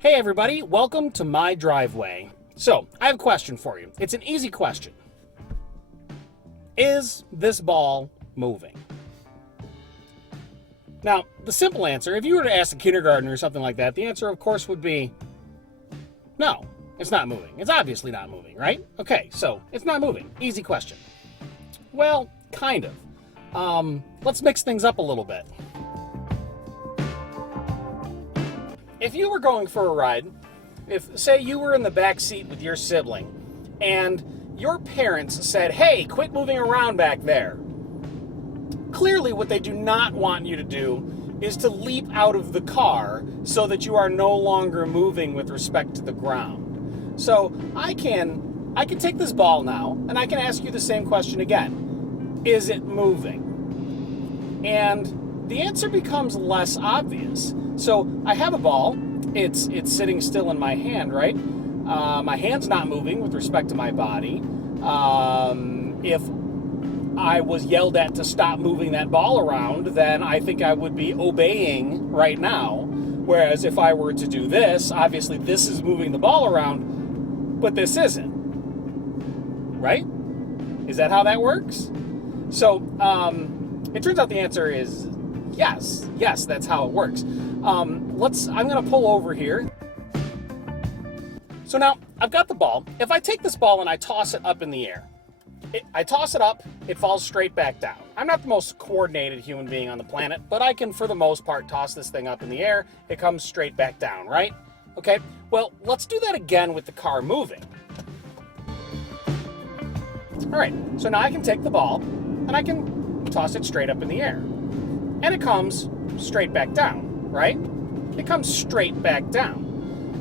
Hey everybody, welcome to my driveway. So, I have a question for you. It's an easy question. Is this ball moving? Now, the simple answer, if you were to ask a kindergartner or something like that, the answer of course would be, no, it's not moving. It's obviously not moving, right? Okay, so it's not moving. Easy question. Well, kind of. Let's mix things up a little bit. If you were going for a ride, if, say, you were in the back seat with your sibling, and your parents said, hey, quit moving around back there. Clearly, what they do not want you to do is to leap out of the car so that you are no longer moving with respect to the ground. So I can take this ball now, and I can ask you the same question again. Is it moving? And the answer becomes less obvious. So I have a ball, it's sitting still in my hand, right? My hand's not moving with respect to my body. If I was yelled at to stop moving that ball around, then I think I would be obeying right now. Whereas if I were to do this, obviously this is moving the ball around, but this isn't. Right? Is that how that works? So it turns out the answer is yes. Yes, that's how it works. I'm going to pull over here. So now I've got the ball. If I take this ball and I toss it up in the air, I toss it up, it falls straight back down. I'm not the most coordinated human being on the planet, but I can, for the most part, toss this thing up in the air. It comes straight back down, right? Okay, well, let's do that again with the car moving. All right, so now I can take the ball and I can toss it straight up in the air. And it comes straight back down, right? It comes straight back down.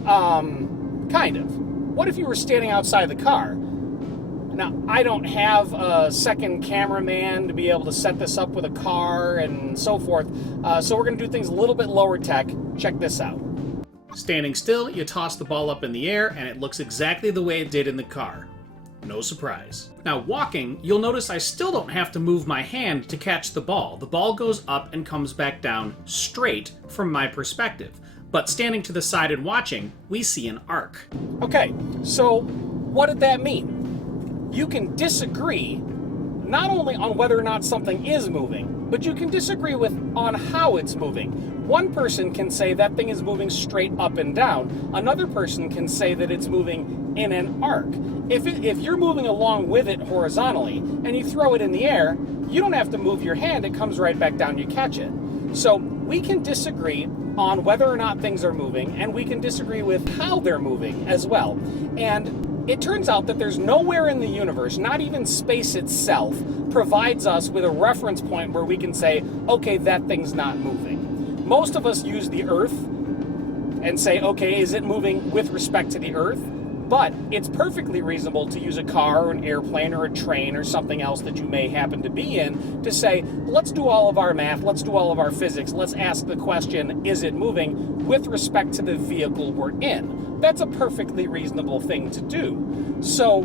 Kind of. What if you were standing outside the car? Now, I don't have a second cameraman to be able to set this up with a car and so forth, so we're going to do things a little bit lower tech. Check this out. Standing still, you toss the ball up in the air, and it looks exactly the way it did in the car. No surprise. Now, walking, you'll notice I still don't have to move my hand to catch the ball. The ball goes up and comes back down straight from my perspective. But standing to the side and watching, we see an arc. Okay, so what did that mean? You can disagree not only on whether or not something is moving, but you can disagree on how it's moving. One person can say that thing is moving straight up and down. Another person can say that it's moving in an arc. If you're moving along with it horizontally and you throw it in the air, you don't have to move your hand, it comes right back down, you catch it. So we can disagree on whether or not things are moving, and we can disagree with how they're moving as well. And it turns out that there's nowhere in the universe, not even space itself, provides us with a reference point where we can say, okay, that thing's not moving. Most of us use the Earth and say, okay, is it moving with respect to the Earth? But it's perfectly reasonable to use a car or an airplane or a train or something else that you may happen to be in to say, let's do all of our math, let's do all of our physics, let's ask the question, is it moving with respect to the vehicle we're in? That's a perfectly reasonable thing to do. So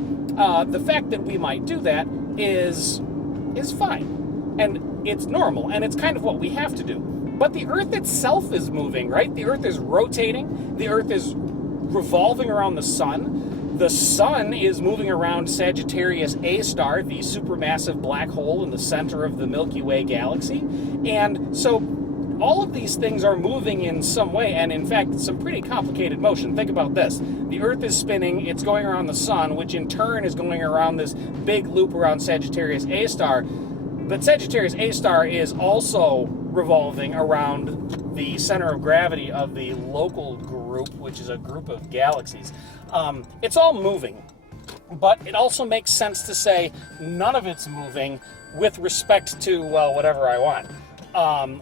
the fact that we might do that is fine. And it's normal, and it's kind of what we have to do. But the Earth itself is moving, right? The Earth is rotating. The Earth is revolving around the sun. The sun is moving around Sagittarius A star, the supermassive black hole in the center of the Milky Way galaxy. And so all of these things are moving in some way, and in fact, some pretty complicated motion. Think about this. The Earth is spinning, it's going around the sun, which in turn is going around this big loop around Sagittarius A star. But Sagittarius A star is also revolving around the center of gravity of the local group, which is a group of galaxies. It's all moving, but it also makes sense to say none of it's moving with respect to, well, whatever I want.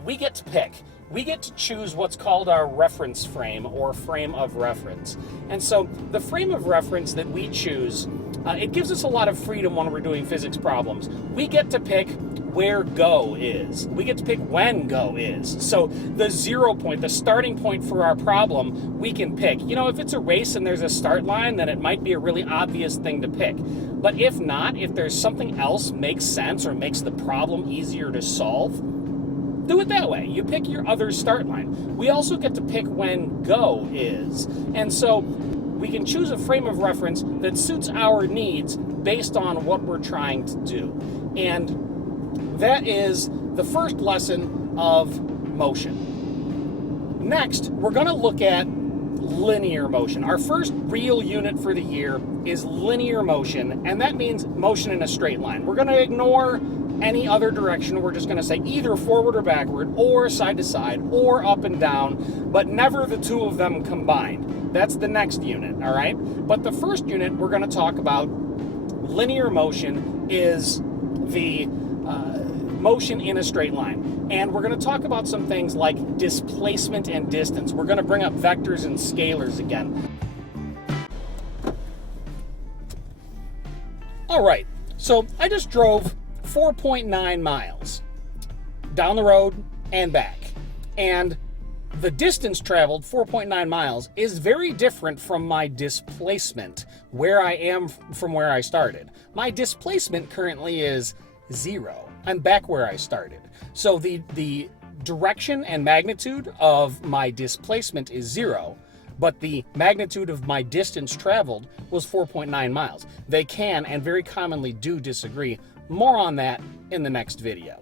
We get to pick. We get to choose what's called our reference frame or frame of reference. And so the frame of reference that we choose, it gives us a lot of freedom when we're doing physics problems. We get to pick where go is. We get to pick when go is. So the 0 point, the starting point for our problem, we can pick. You know, if it's a race and there's a start line, then it might be a really obvious thing to pick. But if not, if there's something else makes sense or makes the problem easier to solve, do it that way. You pick your other start line. We also get to pick when go is. And so we can choose a frame of reference that suits our needs based on what we're trying to do. And that is the first lesson of motion. Next, we're going to look at linear motion. Our first real unit for the year is linear motion, and that means motion in a straight line. We're going to ignore any other direction. We're just going to say either forward or backward, or side to side, or up and down, but never the two of them combined. That's the next unit, all right? But the first unit we're going to talk about, linear motion, is the motion in a straight line. And we're going to talk about some things like displacement and distance. We're going to bring up vectors and scalars again. All right, so I just drove 4.9 miles down the road and back. And the distance traveled, 4.9 miles, is very different from my displacement, where I am from where I started. My displacement currently is 0. I'm back where I started. So the direction and magnitude of my displacement is 0, but the magnitude of my distance traveled was 4.9 miles. They can and very commonly do disagree. More on that in the next video.